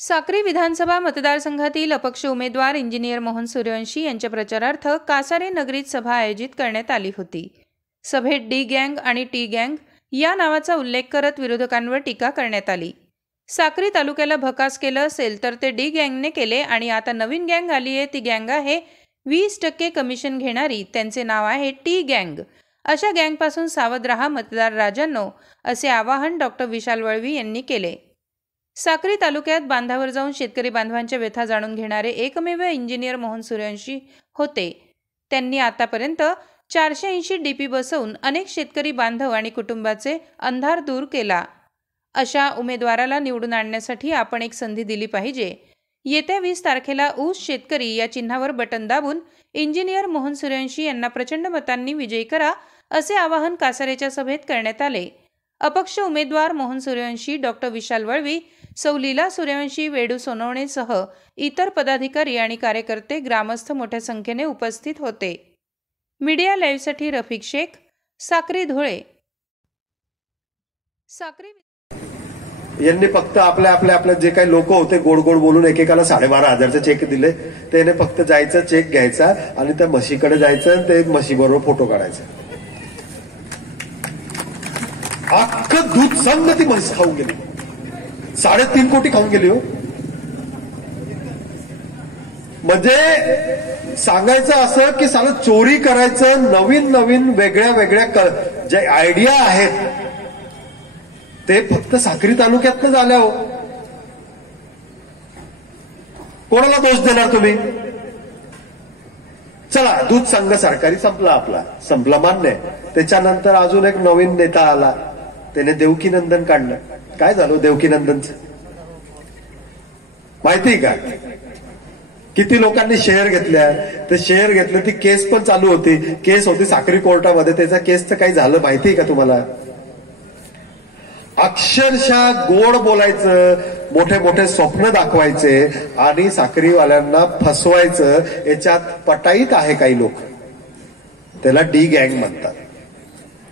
साक्री विधानसभा मतदारसंघातील अपक्ष उमेदवार इंजिनियर मोहन सूर्यवंशी यांच्या प्रचारार्थ कासारे नगरीत सभा आयोजित करण्यात आली होती। सभेत डी गँग आणि टी गँग या नावाचा उल्लेख करत विरोधकांवर टीका करण्यात आली। साक्री तालुक्याला भकास केलं असेल तर ते डी गँगने केले आणि आता नवीन गँग आली आहे, ती गँग आहे 20% कमिशन घेणारी, त्यांचे नाव आहे टी गँग। अशा गँगपासून सावध राहा मतदार राजांनो, असे आवाहन डॉक्टर विशाल वळवी यांनी केले। साक्री तालुक्यात बांधावर जाऊन शेतकरी बांधवांच्या व्यथा जाणून घेणारे एकमेव इंजिनियर मोहन सूर्यवंशी होते। त्यांनी आतापर्यंत 480 डीपी बसवून अनेक शेतकरी बांधव आणि कुटुंबाचे अंधार दूर केला। अशा उमेदवाराला निवडून आणण्यासाठी आपण एक संधी दिली पाहिजे। येत्या 20 तारखेला ऊस शेतकरी या चिन्हावर बटन दाबून इंजिनियर मोहन सूर्यवंशी यांना प्रचंड मतांनी विजयी करा, असे आवाहन कासारेच्या सभेत करण्यात आले। अपक्ष उमेदवार मोहन सूर्यवंशी, डॉक्टर विशाल वळवी, सौ लीला सूर्यवंशी, वेडू सोनवणेसह इतर पदाधिकारी आणि कार्यकर्ते, ग्रामस्थ मोठ्या संख्येने उपस्थित होते। मीडिया लाईव्हसाठी रफिक शेख, साक्री, धुळे। साक्री यांनी फक्त आपल्या जे काही लोक होते गोड गोड बोलून एकेकाला 12,500चा चेक दिले। त्याने फक्त जायचं, चेक घ्यायचा आणि त्या म्हशीकडे जायचं आणि ते म्हशीबरोबर फोटो काढायचा। अख्खं दूध संघ ती म्हैस खाऊन गेली, 3.5 कोटी खाऊन गेली हो। म्हणजे सांगायचं असं की साला चोरी करायचं, नवीन नवीन वेगळ्या वेगळ्या जे आयडिया आहेत ते फक्त साक्री तालुक्यातनं झाल्या हो। कोणाला दोष देणार तुम्ही? चला, दूध संघ सरकारी संपला, आपला संपला मान्य। त्याच्यानंतर अजून एक नवीन नेता आला, त्याने देवकीनंदन काढलं। काय झालं देवकीनंदनचं माहिती का? किती लोकांनी शेअर घेतल्या, ते शेअर घेतलं, ती केस पण चालू होती, केस होती साक्री कोर्टामध्ये। त्याच्या केसचं काही झालं माहितीये का तुम्हाला? अक्षरशः गोड बोलायचं, मोठे मोठे स्वप्न दाखवायचे आणि साक्रीवाल्यांना फसवायचं, याच्यात पटाईत आहे काही लोक। त्याला डी गँग म्हणतात।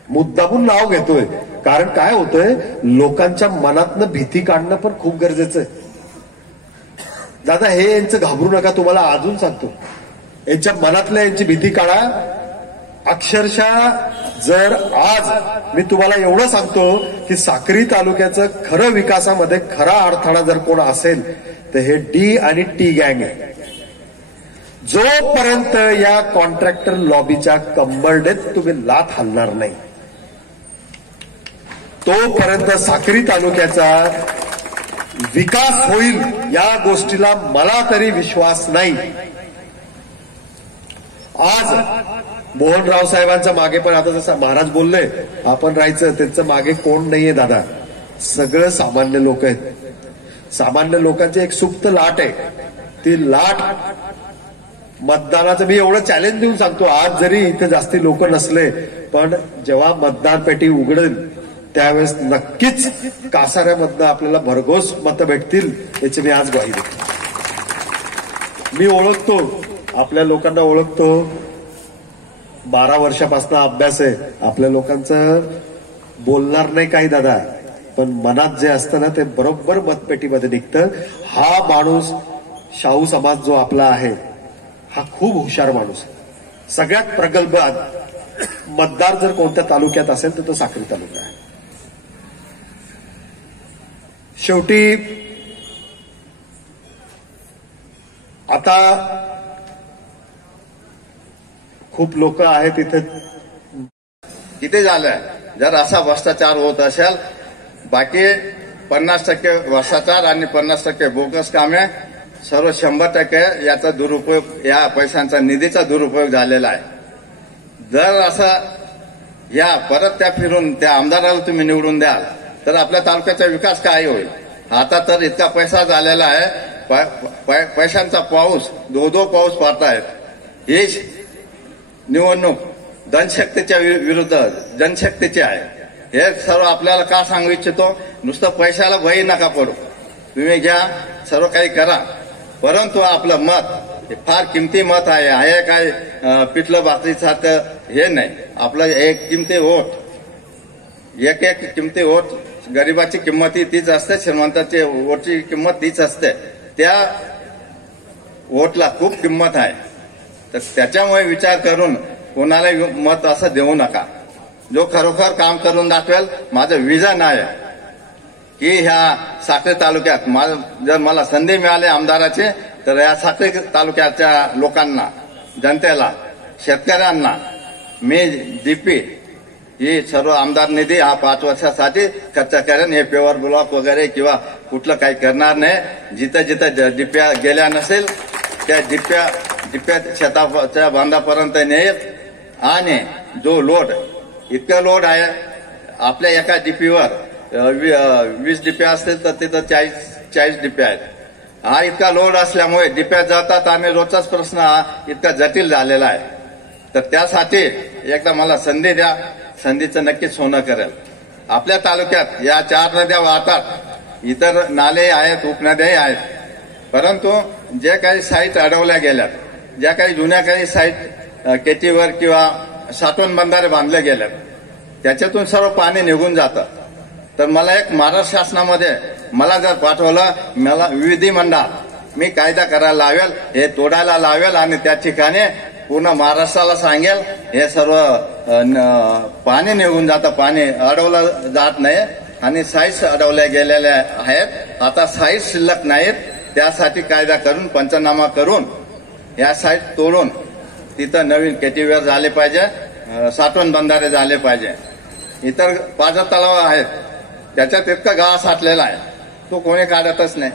मुद्दामून नाव घेतोय, कारण काय होतंय, लोकांच्या मनातनं भीती काढणं पण खूप गरजेचं आहे। दादा, हे यांचं घाबरू नका, तुम्हाला अजून सांगतो, यांच्या मनातल्या यांची भीती काढा। अक्षरशः जर आज मी तुम्हाला एवढं सांगतो की साक्री तालुक्याचं खरं विकासामध्ये खरा अडथळा जर कोण असेल तर हे डी आणि टी गँग आहे। जोपर्यंत या कॉन्ट्रॅक्टर लॉबीच्या कंबरडेत तुम्ही लाथ हलणार नाही, तोपर्यंत साक्री तालुक्याचा विकास होईल या गोष्टीला मला तरी विश्वास नाही। आज मोहनराव साहेबांच्या मागे पण आता जसं महाराज बोलले आपण राहायचं, त्यांच्या मागे कोण नाहीये दादा, सगळं सामान्य लोक आहेत। सामान्य लोकांची एक सुप्त लाट आहे, ती लाट मतदानाचं मी एवढं चॅलेंज देऊन सांगतो, आज जरी इथे जास्ती लोक नसले पण जेव्हा मतदान पेटी उघडेल त्यावेळेस नक्कीच कासाऱ्यामधनं आपल्याला भरघोस मतं भेटतील, याची मी आज ग्वाही देतो। मी ओळखतो, आपल्या लोकांना ओळखतो, 12 वर्षापासून अभ्यास आहे आपल्या लोकांचं। बोलणार नाही काही दादा, पण मनात जे असतं ना ते बरोबर मतपेटीमध्ये निघतं। हा माणूस, शाहू समाज जो आपला आहे, हा खूप हुशार माणूस, सगळ्यात प्रगल्भ मतदार जर कोणत्या तालुक्यात असेल तर तो साक्री तालुका आहे। शेवटी आता खूप लोक आहेत इथे, किती झालंय जर असा भ्रष्टाचार होत असेल, बाकी 50% भ्रष्टाचार आणि 50% बोगस कामे, सर्व 100% याचा दुरुपयोग, या पैशांचा निधीचा दुरुपयोग झालेला आहे। जर असं या परत त्या फिरून त्या आमदाराला तुम्ही निवडून द्याल तर आपल्या तालुक्याचा विकास काय होईल? आता तर इतका पैसा झालेला आहे, पैशांचा पाऊस, 2 पाऊस पडतायत। ही निवडणूक धनशक्तीच्या विरुद्ध जनशक्तीची आहे, हे सर्व आपल्याला का सांगू इच्छितो। नुसतं पैशाला बळी नका पडू, तुम्ही घ्या, सर्व काही करा, परंतु आपलं मत फार किमती मत आहे। हे काय पिठलं भाकरीसारखं हे नाही, आपलं एक किमती वोट, एक किमती वोट गरिबाची किंमत ही तीच असते, श्रीमंताची वोटची किंमत तीच असते. त्या वोटला खूप किंमत आहे. तर त्याच्यामुळे विचार करून कोणाला मत असं देऊ नका. जो खरोखर काम करून दाखवेल, माझं विजन आहे की ह्या साक्री तालुक्यात जर मला संधी मिळाली आमदाराची, तर या साक्री तालुक्याच्या लोकांना, जनतेला, शेतकऱ्यांना मी डीपी ही सर्व आमदार निधी हा 5 वर्षासाठी खर्च करेन. हे पेवर ब्लॉक वगैरे किंवा कुठलं काही करणार नाही. जिथं जिथं डिप्या गेल्या नसेल त्या डिप्या शेताच्या बांधापर्यंत नेईल. आणि जो लोड, इतकं लोड आहे आपल्या एका डीपीवर 20 डिप्या असतील तर तिथं 40 डिप्या आहेत. हा इतका लोड असल्यामुळे डिप्या जातात आणि रोजचाच प्रश्न हा इतका जटिल झालेला आहे. तर त्यासाठी एकदा मला संधी द्या, संधीचं नक्कीच सोनं करेल. आपल्या तालुक्यात या 4 नद्या वाहतात, इतर नाले आहेत, उपनद्याही आहेत. परंतु जे काही साईट अडवल्या गेल्यात, ज्या काही जुन्या काही साईट केटीवर किंवा साठवण बंधारे बांधले गेल्यात, त्याच्यातून सर्व पाणी निघून जातं. तर मला एक महाराष्ट्र शासनामध्ये मला जर पाठवलं, मला विधिमंडळात मी कायदा करायला लावेल, हे तोडायला लावेल आणि त्या ठिकाणी पूर्ण महाराष्ट्राला सांगेल हे सर्व पाणी निघून जातं, पाणी अडवलं जात नाही. आणि साईट्स अडवल्या गेलेल्या आहेत, आता साईट्स शिल्लक नाहीत. त्यासाठी कायदा करून, पंचनामा करून या साईट तोडून तिथं नवीन केटीवेअर झाले पाहिजे, साठवण बंधारे झाले पाहिजे. इतर पाझर तलाव आहेत, त्याच्यात इतका गाळ साठलेला आहे, तो कोणी काढतच नाही.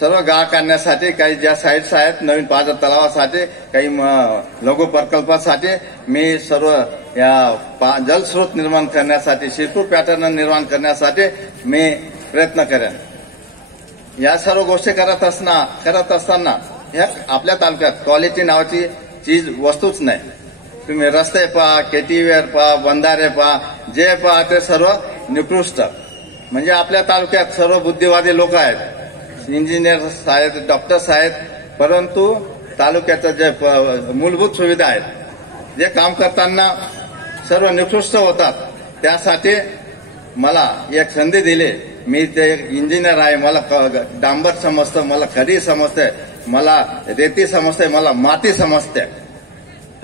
सर्व गाळ काढण्यासाठी काही ज्या साईट्स आहेत, नवीन पाझर तलावासाठी, काही लघु प्रकल्पासाठी मी सर्व या जलस्रोत निर्माण करण्यासाठी, शिरपूर पॅटर्न निर्माण करण्यासाठी मी प्रयत्न करेन. या सर्व गोष्टी करत असताना ह्या आपल्या तालुक्यात क्वालिटी नावाची चीज वस्तूच नाही. तुम्ही रस्ते पहा, केटीवेअर पहा, बंधारे पहा, जे पहा ते सर्व निकृष्ट. म्हणजे आपल्या तालुक्यात सर्व बुद्धिवादी लोक आहेत, इंजिनियर्स आहेत, डॉक्टर्स आहेत, परंतु तालुक्याचं जे मूलभूत सुविधा आहेत, जे काम करताना सर्व निकृष्ट होतात. त्यासाठी मला एक संधी दिली. मी ते इंजिनियर आहे, मला डांबर समजतं, मला खडी समजते, मला रेती समजते, मला माती समजते.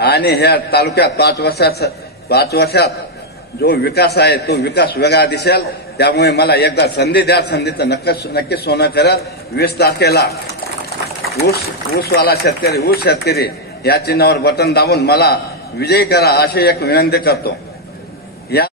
आणि ह्या तालुक्यात 5 वर्षात जो विकास आहे तो विकास वेगळा दिसेल. त्यामुळे मला एकदा संधी द्या, संधीचं नक्कीच सोनं करेल. 20 तारखेला ऊसवाला शेतकरी, ऊस शेतकरी या चिन्हावर बटन दाबून मला विजयी करा अशी एक विनंती करतो.